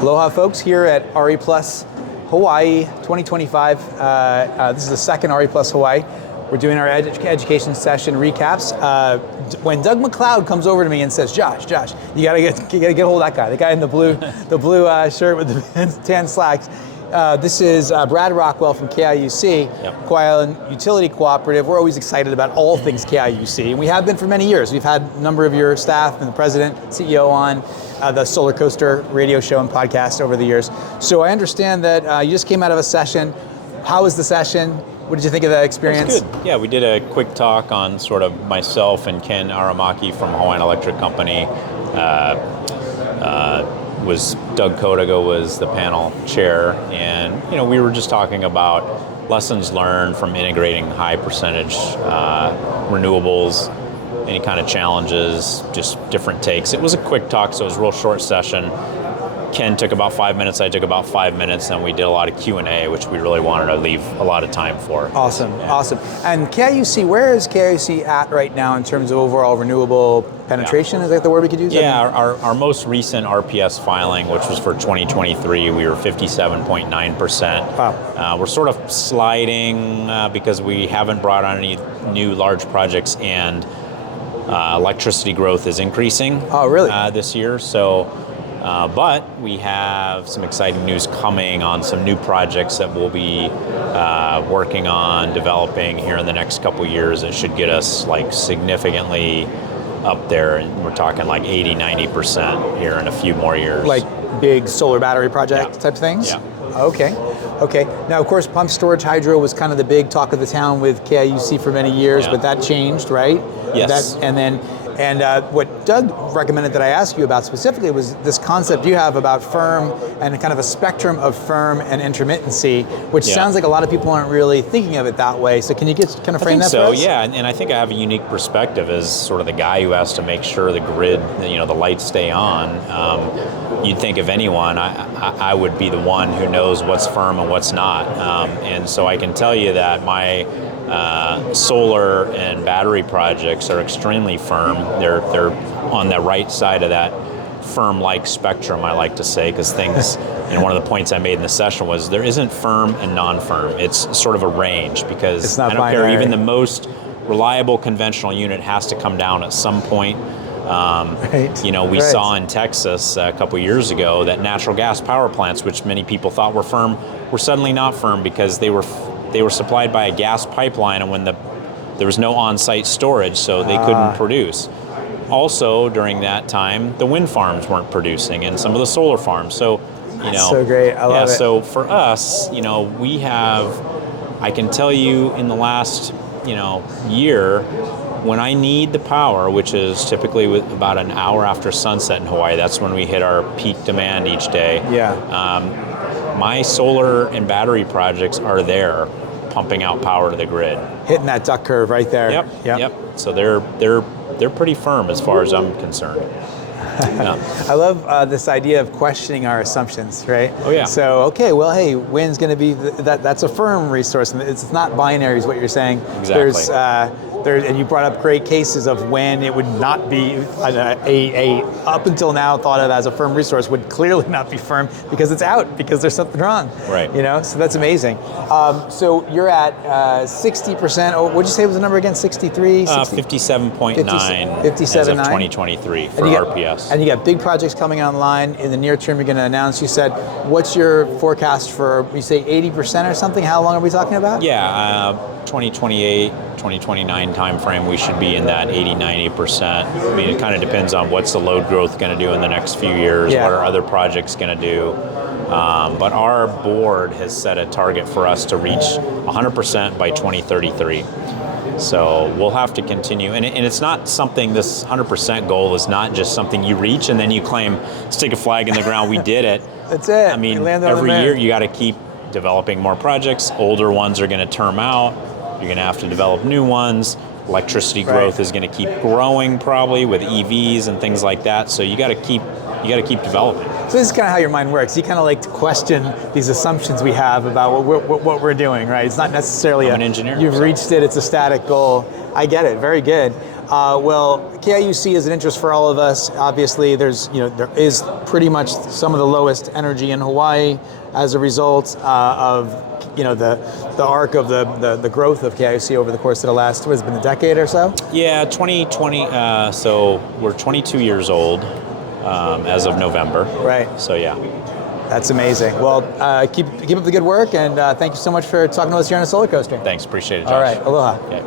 Aloha folks, here at RE Plus Hawaii 2025. This is the second RE Plus Hawaii. We're doing our education session recaps. When Doug McLeod comes over to me and says, Josh, you gotta get a hold of that guy, the guy in the blue shirt with the tan slacks. This is Brad Rockwell from KIUC, Yep. Kauai Island Utility Cooperative. We're always excited about all things KIUC, and we have been for many years. We've had a number of your staff and the president, CEO on the Solar Coaster radio show and podcast over the years. So I understand that you just came out of a session. How was the session? What did you think of the experience? It was good. Yeah, we did a quick talk on sort of myself and Ken Aramaki from Hawaiian Electric Company. Was Doug Kodaga was the panel chair, and we were just talking about lessons learned from integrating high percentage renewables, any kind of challenges, just different takes. It was a quick talk, so it was a real short session. Ken took about 5 minutes, I took about 5 minutes, and we did a lot of Q&A, which we really wanted to leave a lot of time for. Awesome, Yeah. awesome. And KIUC, where is KIUC at right now in terms of overall renewable penetration? Is that the word we could use? Yeah, our most recent RPS filing, which was for 2023, we were 57.9%. Wow. We're sort of sliding because we haven't brought on any new large projects, and electricity growth is increasing. Oh, really? This year. So. But we have some exciting news coming on some new projects that we'll be working on developing here in the next couple years. It should get us like significantly up there, and we're talking like 80-90% here in a few more years. Like big solar battery project type things? Yeah. Okay. Now, of course, pumped storage hydro was kind of the big talk of the town with KIUC for many years, but that changed, right? Yes. And what Doug recommended that I ask you about specifically was this concept you have about firm and kind of a spectrum of firm and intermittency, which sounds like a lot of people aren't really thinking of it that way. So can you kind of frame that for us? Yeah, and I think I have a unique perspective as sort of the guy who has to make sure the grid, the lights stay on. You'd think of anyone, I would be the one who knows what's firm and what's not. And so I can tell you that my solar and battery projects are extremely firm. They're on the right side of that firm-like spectrum, I like to say, because things, and one of the points I made in the session was there isn't firm and non-firm. It's sort of a range, because it's not I don't binary. care, even the most reliable conventional unit has to come down at some point. We saw in Texas a couple years ago that natural gas power plants, which many people thought were firm, were suddenly not firm because they were supplied by a gas pipeline, and when there was no on-site storage, so they couldn't produce. Also, during that time, the wind farms weren't producing, and some of the solar farms. So, That's so great. I love it. So for us, we have. I can tell you, in the last, year, when I need the power, which is typically with about an hour after sunset in Hawaii, that's when we hit our peak demand each day. Yeah. My solar and battery projects are there, pumping out power to the grid. Hitting that duck curve right there. Yep. So they're pretty firm as far as I'm concerned. I love this idea of questioning our assumptions, right? Oh yeah. So wind's going to be that's a firm resource, and it's not binary, is what you're saying. Exactly. And you brought up great cases of when it would not be a up until now thought of as a firm resource would clearly not be firm because it's out, because there's something wrong. Right. So that's amazing. So you're at 60%. Oh, what'd you say was the number again? 63? 57.9 as of 2023 for RPS. And you got big projects coming online in the near term. You're going to announce. You said, what's your forecast for? You say 80% or something. How long are we talking about? Yeah, 2028, 2029 timeframe. We should be in that 80-90%. I mean, it kind of depends on what's the load growth going to do in the next few years. Yeah. What are other projects going to do? But our board has set a target for us to reach 100% by 2033. So we'll have to continue, and it's not something, this 100% goal is not just something you reach and then you claim, stick a flag in the ground, we did it. That's it. I mean, every year you got to keep developing more projects. Older ones are going to term out. You're going to have to develop new ones. Electricity growth is going to keep growing probably with EVs and things like that. So you got to keep developing. So this is kind of how your mind works. You kind of like to question these assumptions we have about what we're doing, right? It's not necessarily I'm an engineer. You've reached it. It's a static goal. I get it. Very good. Well, KIUC is an interest for all of us. Obviously, there is pretty much some of the lowest energy in Hawaii as a result of the arc of the growth of KIUC over the course of the last, what has been, a decade or so? Yeah, 2020. So we're 22 years old as of November. Right. So yeah. That's amazing. Well, keep up the good work, and thank you so much for talking to us here on the Solar Coaster. Thanks, appreciate it, Josh. All right, aloha. Okay.